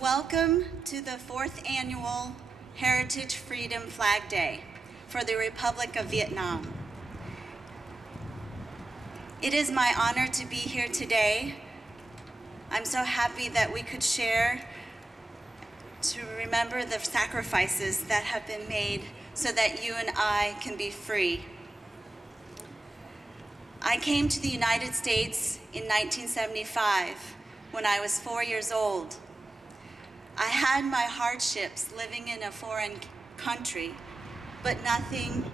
Welcome to the 4th Annual Heritage Freedom Flag Day for the Republic of Vietnam. It is my honor to be here today. I'm so happy that we could share to remember the sacrifices that have been made so that you and I can be free. I came to the United States in 1975 when I was 4 years old. I had my hardships living in a foreign country, but nothing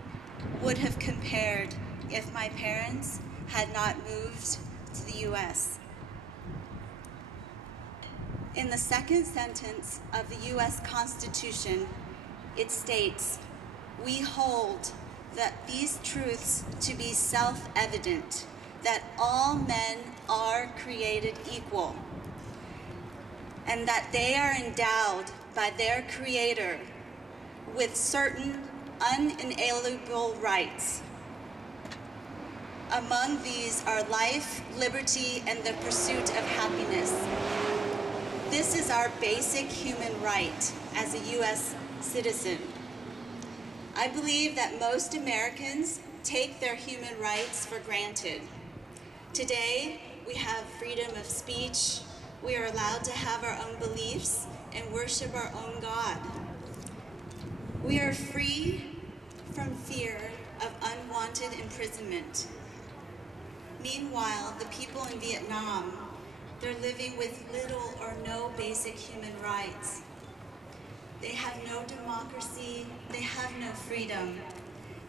would have compared if my parents had not moved to the US. In the second sentence of the US Constitution, it states, "We hold that these truths to be self-evident, that all men are created equal, and that they are endowed by their Creator with certain unalienable rights. Among these are life, liberty, and the pursuit of happiness. This is our basic human right as a U.S. citizen." I believe that most Americans take their human rights for granted. Today, we have freedom of speech. We are allowed to have our own beliefs and worship our own God. We are free from fear of unwanted imprisonment. Meanwhile, the people in Vietnam, they're living with little or no basic human rights. They have no democracy, they have no freedom.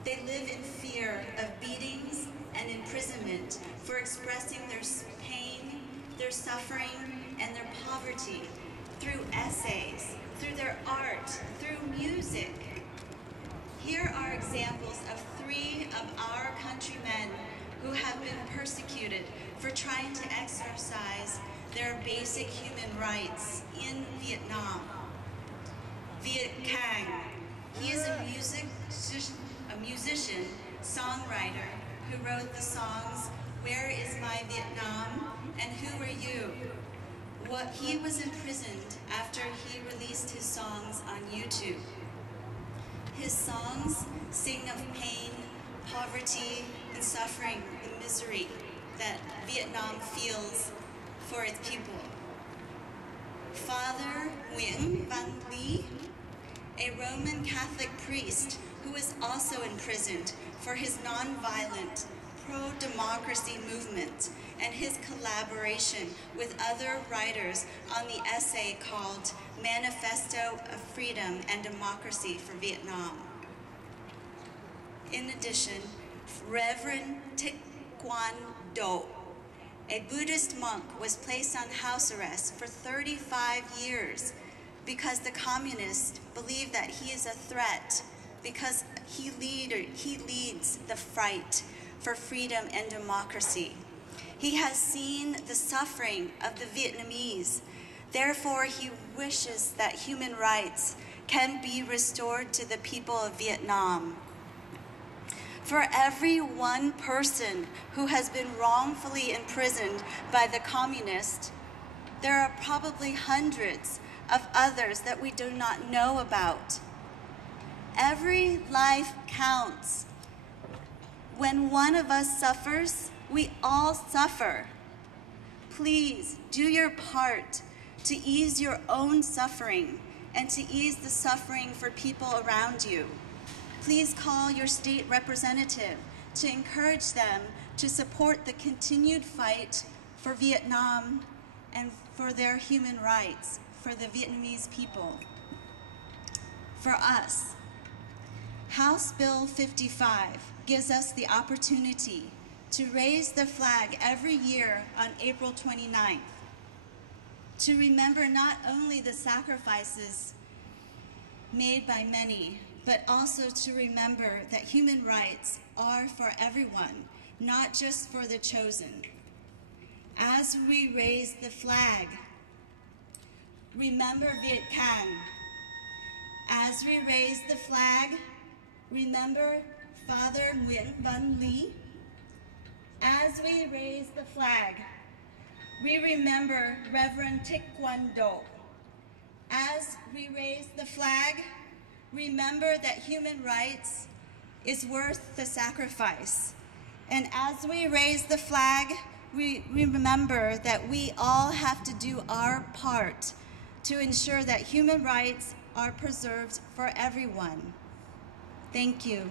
They live in fear of beatings and imprisonment for expressing their pain, their suffering, and their poverty through essays, through their art, through music. Here are examples of 3 of our countrymen who have been persecuted for trying to exercise their basic human rights in Vietnam. Khanh. He is a musician, songwriter who wrote the songs "Where is My Vietnam" and "Who Are You?" He was imprisoned after he released his songs on YouTube. His songs sing of pain, poverty, and suffering, the misery that Vietnam feels for its people. Father Nguyễn Văn Lý, a Roman Catholic priest who was also imprisoned for his nonviolent pro-democracy movement and his collaboration with other writers on the essay called Manifesto of Freedom and Democracy for Vietnam. In addition, Reverend Thích Quan Do, a Buddhist monk, was placed on house arrest for 35 years because the communists believe that he is a threat because he leads the fight for freedom and democracy. He has seen the suffering of the Vietnamese. Therefore, he wishes that human rights can be restored to the people of Vietnam. For every one person who has been wrongfully imprisoned by the communists, there are probably hundreds of others that we do not know about. Every life counts. When one of us suffers, we all suffer. Please do your part to ease your own suffering and to ease the suffering for people around you. Please call your state representative to encourage them to support the continued fight for Vietnam and for their human rights, for the Vietnamese people. For us, House Bill 55 gives us the opportunity to raise the flag every year on April 29th, to remember not only the sacrifices made by many, but also to remember that human rights are for everyone, not just for the chosen. As we raise the flag, remember Viet Cong. As we raise the flag, remember Father Nguyễn Văn Lý. As we raise the flag, we remember Reverend Thích Quan Do. As we raise the flag, remember that human rights is worth the sacrifice. And as we raise the flag, we remember that we all have to do our part to ensure that human rights are preserved for everyone. Thank you.